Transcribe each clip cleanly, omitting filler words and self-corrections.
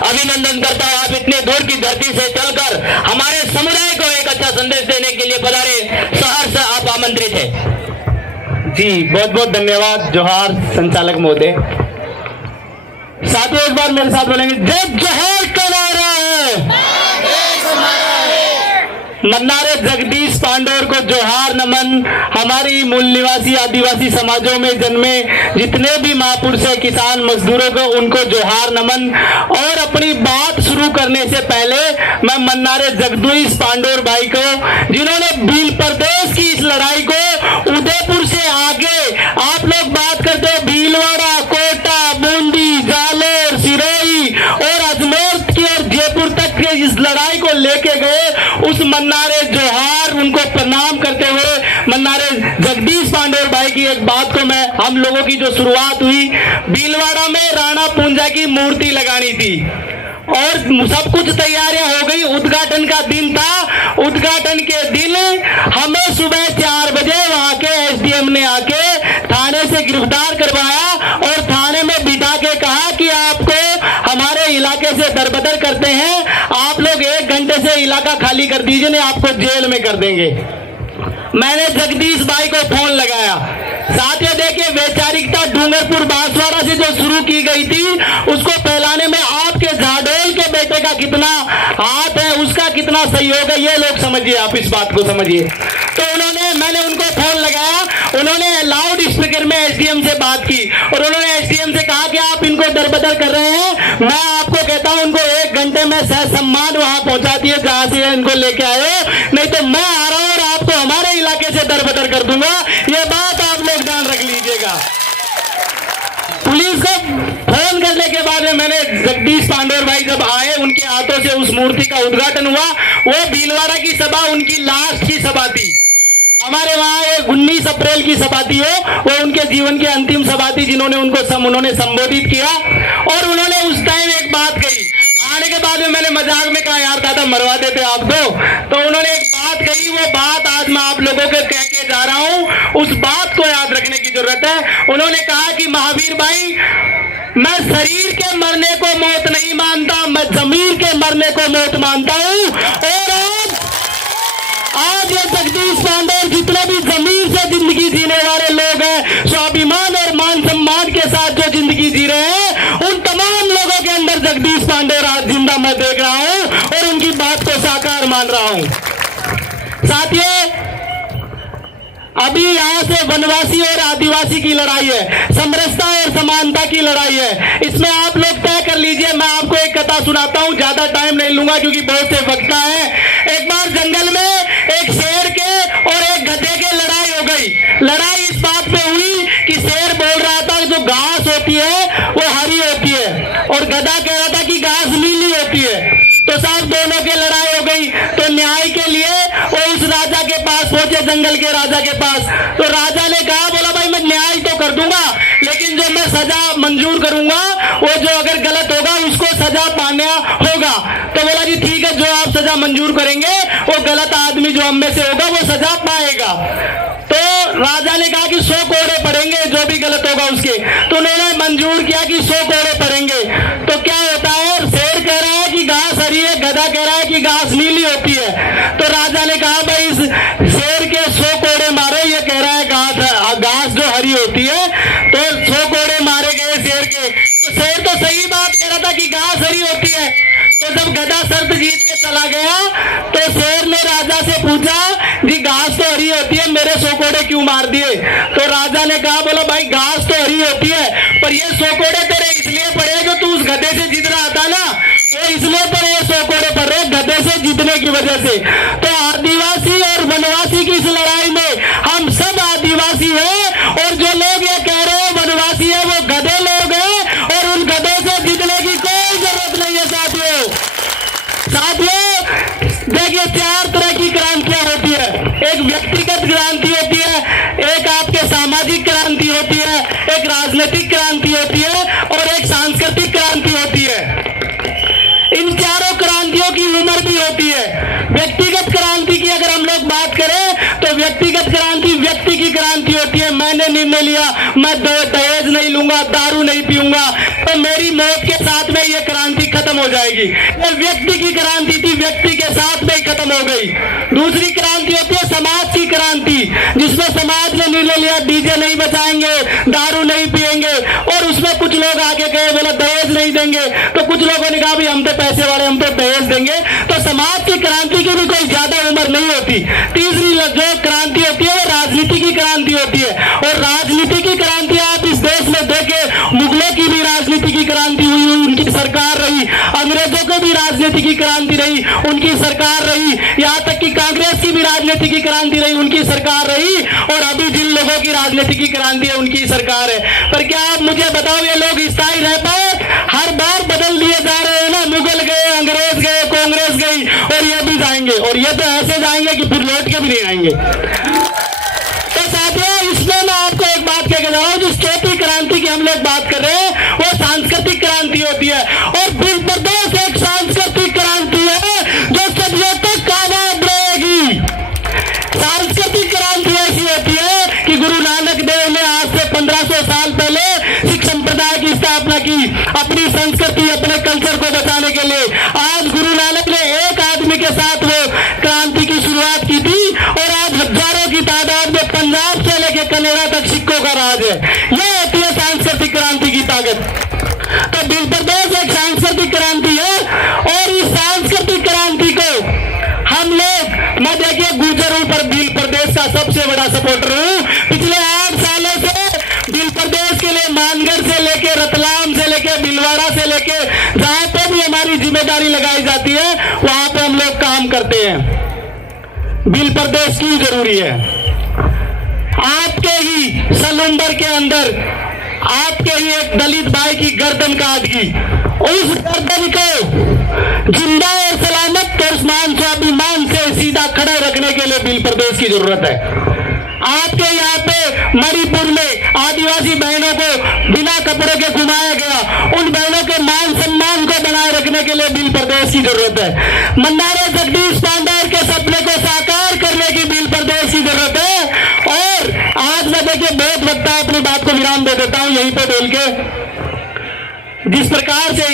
अभिनंदन करता हूं। आप इतने दूर की धरती से चलकर हमारे समुदाय को एक अच्छा संदेश देने के लिए पधारे, सहर्ष आप आमंत्रित हैं। जी बहुत बहुत धन्यवाद। जोहार संचालक महोदय। साथियों एक बार मेरे साथ बोलेंगे, जय जोहार का नारा है। मन्नारे जगदीश पांडोर को जोहार नमन। हमारी मूल निवासी आदिवासी समाजों में जन्मे जितने भी महापुरुष है, किसान मजदूरों को, उनको जोहार नमन। और अपनी बात शुरू करने से पहले मैं मन्नारे जगदीश पांडोर भाई को, जिन्होंने भील प्रदेश की इस लड़ाई को उदयपुर से आगे, आप लोग बात करते हो भीलवाड़ा, कोटा, बूंदी, जालोर, सिरोही और अजमेर की और जयपुर तक के इस लड़ाई को लेके गए, उस मन्नारे जोहार, उनको प्रणाम करते हुए मन्नारे जगदीश पांडोर भाई की एक बात को मैं, हम लोगों की जो शुरुआत हुई, भीलवाड़ा में राणा पूंजा की मूर्ति लगानी थी और सब कुछ तैयारियां हो गई। उद्घाटन का दिन था। उद्घाटन के दिन हमें सुबह 4 बजे वहां के एसडीएम ने आके थाने से गिरफ्तार करवाया और थाने में बिठा के कहा कि आपको हमारे इलाके से दरबदर करते हैं, आप लोग 1 घंटे से इलाका खाली कर दीजिए, नहीं आपको जेल में कर देंगे। मैंने जगदीश भाई को फोन लगाया। साथियों देखिए, वैचारिकता डूंगरपुर बांसवाड़ा से जो शुरू की गई थी, उसको फैलाने में आपके झाडोल के बेटे का कितना हाथ है, उसका कितना सहयोग है, ये लोग समझिए, आप इस बात को समझिए। तो मैंने उनको फोन लगाया, उन्होंने लाउड स्पीकर में एसडीएम से बात की और उन्होंने एसडीएम से कहा कि आप इनको दरबदर कर रहे हैं, मैं आपको कहता हूं उनको 1 घंटे में सहसम्मान वहां पहुंचा दिए जहां से इनको लेके आए, नहीं तो मैं आ रहा हूं और आपको हमारे इलाके से दरबदर कर दूंगा। ये बात आप लोग ध्यान रख लीजिएगा। पुलिस को फोन करने के बाद में मैंने जगदीश पांडोर भाई जब आए, उनके हाथों से उस मूर्ति का उद्घाटन हुआ। वो भीलवाड़ा की सभा उनकी लास्ट की सभा थी। हमारे वहां 19 अप्रैल की सभा थी, वो उनके जीवन की अंतिम सभा थी, जिन्होंने उन्होंने संबोधित किया और उन्होंने उस टाइम एक बात कही। आने के बाद में मैंने मजाक में कहा, यार दादा मरवा देते आप तो उन्होंने एक बात कही, वो बात आज मैं आप लोगों को कह के जा रहा हूं। उस बात को याद रखने की जरूरत है। उन्होंने कहा कि महावीर भाई, मैं शरीर के मरने को मौत नहीं मानता, मैं जमीर के मरने को मौत मानता हूं। और आज ये जगदीश पांडोर जितने भी जमीन से जिंदगी जीने वाले लोग हैं, स्वाभिमान और मान सम्मान के साथ जो जिंदगी जी रहे हैं, उन तमाम लोगों के अंदर जगदीश पांडोर आज जिंदा मैं देख रहा हूं और उनकी बात को साकार मान रहा हूं। साथियों, अभी यहां से वनवासी और आदिवासी की लड़ाई है, समरसता और समानता की लड़ाई है। इसमें आप लोग तय कर लीजिए। मैं आपको एक कथा सुनाता हूं, ज्यादा टाइम नहीं लूंगा क्योंकि बहुत से वक्ता है। एक बार जंगल में एक शेर के और एक गधे की लड़ाई हो गई। लड़ाई इस बात पे हुई कि शेर बोल रहा था जो घास होती है वो हरी होती है और गधा कह रहा था कि घास नीली होती है। तो साहब दोनों की लड़ाई हो गई। तो न्याय के लिए वो उस राजा के पास पहुंचे, जंगल के राजा के पास। तो राजा ने कहा, बोला भाई मैं न्याय तो कर दूंगा, लेकिन जो मैं सजा मंजूर करूंगा वो जो अगर गलत होगा उसको सजा पाना होगा। तो बोला जी ठीक है, जो आप सजा मंजूर करेंगे वो गलत आदमी जो हम में से होगा वो सजा पाएगा। तो राजा ने कहा कि 100 कोड़े पड़ेंगे जो भी गलत होगा उसके। तो उन्होंने मंजूर किया कि 100 कोड़े पड़ेंगे। तो क्या होता है, शेर कह रहा है कि घास हरी है, गधा कह रहा है कि घास नीली होती है। तो राजा ने कहा भाई इस शेर के 100 कोड़े मारो, ये कह रहा है घास जो हरी होती है। तो 100 कोड़े मारे गए शेर के। तो शेर तो सही बात कह रहा था कि घास हरी होती है। तो जब गधा शर्त जीत के चला गया तो शेर ने राजा से पूछा जी घास तो हरी होती है, मेरे 100 कोड़े क्यों मार दिए? तो राजा ने कहा, बोला भाई घास तो हरी होती है पर ये 100 कोड़े तेरे इसलिए पड़े जो तू उस गधे से जीत रहा था ना, वो इसलिए पड़े 100 कोड़े पड़े गधे से जीतने की वजह से। तो आदिवासी और वनवासी की इस लड़ाई में हम सब आदिवासी हैं और जो लोग ये कह रहे हैं वनवासी है वो गधे लोग हैं और उन गधों से जीतने की कोई जरूरत नहीं है। साथियों देखिए, 4 तरह की क्रांतियां होती है। एक व्यक्तिगत क्रांति होती है, एक आपके सामाजिक क्रांति होती है, एक राजनीतिक क्रांति होती है और एक सांस्कृतिक क्रांति होती है। इन चारों क्रांतियों की उम्र भी होती है। व्यक्तिगत क्रांति की अगर हम लोग बात करें तो व्यक्तिगत क्रांति व्यक्ति की क्रांति होती है। मैंने निर्णय लिया मैं दहेज नहीं लूंगा, दारू नहीं पीऊंगा, तो मेरी मौत के साथ में ये क्रांति खत्म हो जाएगी। ये व्यक्ति की क्रांति थी, व्यक्ति के साथ में ही खत्म हो गई। दूसरी क्रांति होती है समाज की क्रांति, जिसमें समाज ने निर्णय लिया डीजे नहीं बजाएंगे, दारू नहीं पिएंगे, और उसमें कुछ लोग आगे गए बोला दहेज नहीं देंगे, तो कुछ लोगों ने कहा भाई हम तो पैसे वाले, हम तो दहेज देंगे। तो समाज की क्रांति की भी कोई ज्यादा उम्र नहीं होती। तीसरी जो क्रांति होती है वो राजनीति की क्रांति होती है, और राजनीति की क्रांति आप इस देश में देखें, मुगलों की भी राजनीति की क्रांति हुई, उनकी सरकार रही, अंग्रेजों को भी राजनीति की क्रांति रही, उनकी सरकार रही, यहाँ तक कि कांग्रेस की भी राजनीति की क्रांति रही, उनकी सरकार रही, और अभी जिन लोगों की राजनीति की क्रांति है उनकी सरकार है। पर क्या आप मुझे बताओ ये लोग स्थायी रह पाए? हर बार बदल दिए जा रहे हैं ना, मुगल गए, अंग्रेज गए, कांग्रेस गई, और ये भी जाएंगे, और ये तो ऐसे जाएंगे कि फिर लौट के भी नहीं आएंगे। तो साथियों, इसमें मैं आपको एक बात कह के जा रहा हूं, जिस चौथी क्रांति की हम लोग बात कर रहे हैं वो सांस्कृतिक क्रांति होती है, और बिल प्रदेश एक सांस्कृतिक क्रांति है जो सदियों तक कामयाब रहेगी। सांस्कृतिक क्रांति ऐसी होती है कि गुरु नानक देव ने आज से 1500 साल पहले सिख संप्रदाय की स्थापना की, अपनी संस्कृति, अपने कल्चर को बचाने के लिए। आज गुरु नानक ने एक आदमी के साथ वो क्रांति की शुरुआत की थी, और आज हजारों की तादाद में पंजाब से लेकर कनेडा तक सिखों का राज है। यह होती है सांस्कृतिक क्रांति की ताकत। तो बिल प्रदेश एक सांस्कृतिक क्रांति है, और इस सांस्कृतिक क्रांति को हम लोग, मैं देखिए गुर्जर हूं पर बिल प्रदेश का सबसे बड़ा सपोर्टर हूं। पिछले 8 सालों से बिल प्रदेश के लिए मानगढ़ से लेके, रतलाम से लेके, भीलवाड़ा से लेके, जहां पे भी हमारी जिम्मेदारी लगाई जाती है वहां पे हम लोग काम करते हैं। बिल प्रदेश क्यों जरूरी है? आपके ही सलुंबर के अंदर आपके ही एक दलित भाई की गर्दन काट दी, उस गर्दन को जिंदा और सलामत और मान स्वाभिमान से सीधा खड़ा रखने के लिए बिल प्रदेश की जरूरत है। आपके यहाँ पे मणिपुर में आदिवासी बहनों को बिना कपड़े के घुमाया गया, उन बहनों के मान सम्मान को बनाए रखने के लिए बिल प्रदेश की जरूरत है। मंडारे जगदीश पांडेर के सपने को साकार करने की बिल प्रदेश की जरूरत है। और आज मैं देखिए बहुत लगता है, अपनी बात को विराम दे देता हूं यहीं पे बोल के। जिस प्रकार से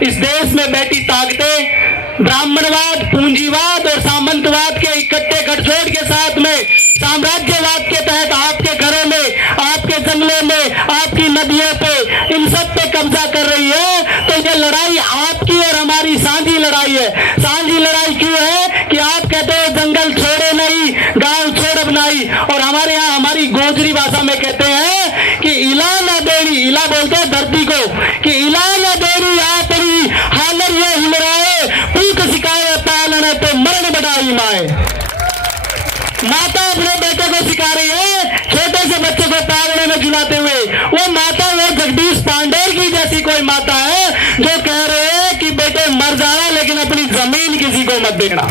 इस देश में बैठी ताकतें ब्राह्मणवाद, पूंजीवाद और सामंतवाद के इकट्ठे गठजोड़ के साथ में साम्राज्यवाद के तहत आपके घरों में, आपके जंगलों में, आपकी नदियों पे, इन सब पे कब्जा कर रही है, तो ये लड़ाई आपकी और हमारी सांझी लड़ाई है। सांझी लड़ाई क्यों है कि आप कहते हो जंगल छोड़े नहीं, गांव छोड़ नहीं, और हमारे यहाँ हमारी गोजरी भाषा में कहते हैं कि इला ना देरी, इला बोलते हैं धरती को, कि इला ना देरी आपरी हालर ये हिलराए, पूक सिखाए पालन तो मरण बढ़ाई माए। माता अपने बेटे को सिखा रही है, छोटे से बच्चे को पालने में झुलाते हुए। वो माता वो जगदीश पांडेर की जैसी कोई माता है जो कह रहे हैं कि बेटे मर जाना लेकिन अपनी जमीन किसी को मत देना।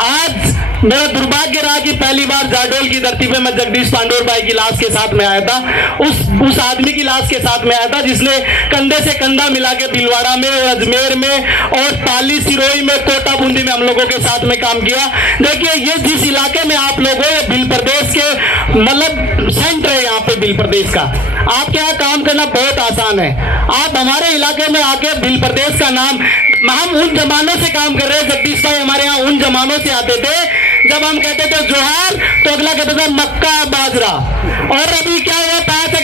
आज मेरा दुर्भाग्य रहा कि पहली बार जाडोल की धरती पे मैं जगदीश पांडोर भाई की लाश के साथ में आया था, उस आदमी की लाश के साथ में आया था जिसने कंधे से कंधा मिला के भीलवाड़ा में और अजमेर में और पाली, सिरोही में, कोटा बूंदी में हम लोगों के साथ में काम किया। देखिए ये जिस इलाके में आप लोग हो, ये बिल प्रदेश के मतलब सेंटर है यहाँ पे बिल प्रदेश का। आपके यहाँ काम करना बहुत आसान है। आप हमारे इलाके में आके बिल प्रदेश का नाम, हम उन जमानों से काम कर रहे हैं, जगदीश भाई हमारे यहाँ उन जमानों से आते थे जब हम कहते थे जोहार तो अगला कहता था मक्का बाजरा। और अभी क्या हुआ 5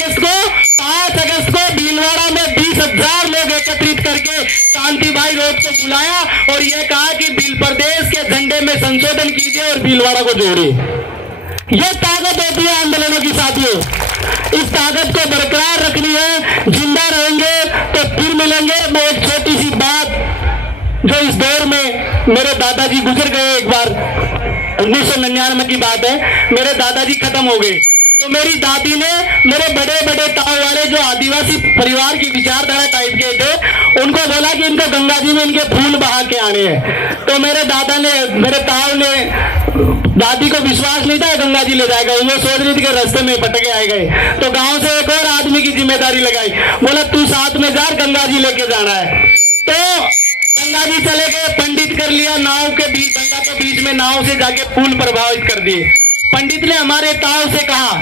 अगस्त को भीलवाड़ा में 20,000 लोग एकत्रित करके कांति भाई रोड को बुलाया और ये कहा कि बिल प्रदेश के झंडे में संशोधन कीजिए और भीलवाड़ा को जोड़िए। ये ताकत होती है आंदोलनों की साथियों। इस ताकत को बरकरार रखनी है, जिंदा रहेंगे तो फिर मिलेंगे। मैं एक छोटी सी बात, जो इस दौर में मेरे दादाजी गुजर गए, एक बार 1999 की बात है, मेरे दादाजी खत्म हो गए, तो मेरी दादी ने मेरे बड़े बड़े ताऊ वाले जो आदिवासी परिवार की विचारधारा टाइप के थे उनको बोला कि इनको गंगा जी में इनके फूल बहा के आने हैं। तो मेरे दादा ने, मेरे ताऊ ने, दादी को विश्वास नहीं था गंगा जी ले जाएगा, वो सोच रही थी कि रास्ते में पटके आए गए, तो गांव से एक और आदमी की जिम्मेदारी लगाई, बोला तू साथ में जा, गंगा जी लेके जाना है। तो गंगा जी चले गए, पंडित कर लिया, नाव के बीच, गंगा के बीच में नाव से जाके फूल प्रभावित कर दिए। पंडित ने हमारे ताऊ से कहा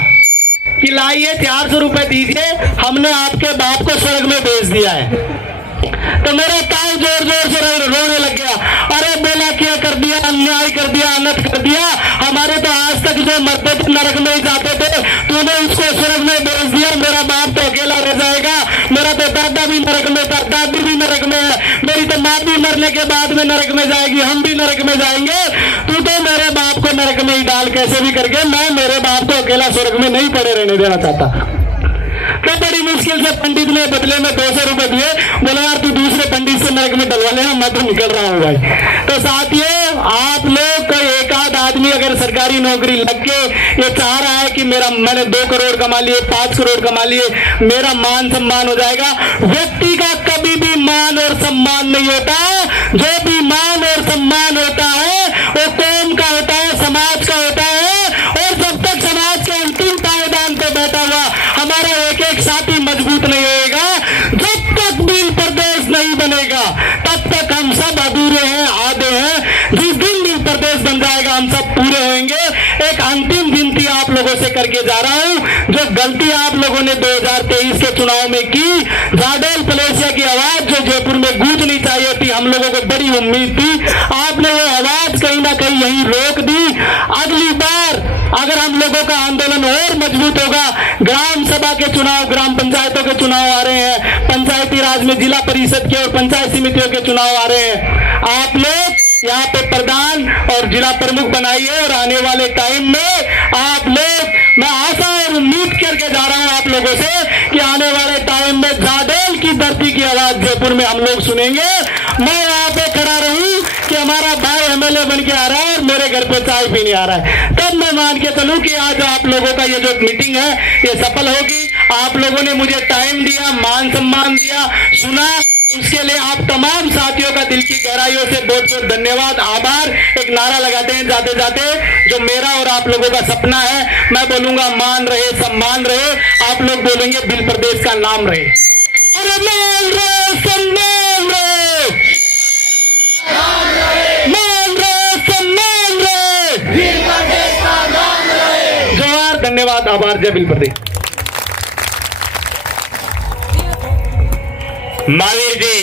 कि लाइए 400 रुपए दीजिए, हमने आपके बाप को स्वर्ग में भेज दिया है। तो मेरा ताऊ जोर जोर से रोने लग गया। अरे बोला क्या कर दिया, अन्याय कर दिया, अनर्थ कर दिया। हमारे तो आज तक जो मरते थे नरक में ही जाते थे, तूने उसको स्वर्ग में भेज दिया। मेरा बाप तो अकेला रह जाएगा, मेरा तो दादा भी नरक में था, दादी भी नरक में है, मेरी तो माँ भी मरने के बाद में नरक में जाएगी, हम भी नरक में जाएंगे। तू तो मेरे बाप को नरक में ही डाल कैसे भी करके, मैं मेरे बाप को अकेला स्वर्ग में नहीं पड़े रहने देना चाहता। तो बड़ी मुश्किल से पंडित ने बदले में 200 रुपए दिए। बोला यार तू दूसरे पंडित से नरक में डलवा लेना, मैं तो निकल रहा हूँ भाई। तो साथियों, आप लोग कोई एक आध आदमी अगर सरकारी नौकरी लग के ये चाह रहा है कि मैंने 2 करोड़ कमा लिए, 5 करोड़ कमा लिए, मेरा मान सम्मान हो जाएगा। व्यक्ति का कभी भी मान और सम्मान नहीं होता। जो भी मान और सम्मान होता है वो कौम का होता है, समाज का होता है। और जब तक समाज के अंतिम पायदान पे बैठा हुआ हमारा एक एक साथी मजबूत नहीं होएगा, जब तक दिल प्रदेश नहीं बनेगा, तब तक हम सब अधूरे हैं, आधे हैं। जिस दिन दिल प्रदेश बन जाएगा हम सब पूरे होंगे। एक अंतिम विनती आप लोगों से करके जा रहा हूं। जो गलती आप लोगों ने 2023 के चुनाव में की, जाडेल पलेसिया की आवाज जो जयपुर में गूंजनी चाहिए थी, हम लोगों को बड़ी उम्मीद थी, आपने वो आवाज कहीं ना कहीं यहीं रोक दी। अगली बार अगर हम लोगों का आंदोलन और मजबूत होगा, ग्राम सभा के चुनाव, ग्राम पंचायतों के चुनाव आ रहे हैं, पंचायती राज में जिला परिषद के और पंचायत समितियों के चुनाव आ रहे हैं, आप लोग यहाँ पे प्रधान और जिला प्रमुख बनाइए। और आने वाले टाइम में आप लोग, मैं आशा और उम्मीद करके जा रहा हूँ आप लोगों से कि आने वाले टाइम में जाडेल की धरती की आवाज जयपुर में हम लोग सुनेंगे। मैं यहाँ पे खड़ा रहूं कि हमारा भाई एमएलए बन के आ रहा है और मेरे घर पे चाय पीने आ रहा है, तब मैं मान के चलूं कि आज आप लोगों का ये जो मीटिंग है ये सफल होगी। आप लोगों ने मुझे टाइम दिया, मान सम्मान दिया, सुना, उसके लिए आप तमाम साथियों का दिल की गहराइयों से बहुत बहुत धन्यवाद, आभार। एक नारा लगाते हैं जाते जाते, जो मेरा और आप लोगों का सपना है। मैं बोलूंगा मान रहे, सम्मान रहे, आप लोग बोलेंगे दिल प्रदेश का नाम रहे। अरे मान रहे, सम्मान रहे, मान रहे, सम्मान रहे, दिल प्रदेश का नाम रहे। जोहार, धन्यवाद, आभार, जय बिल प्रदेश। महावीर जी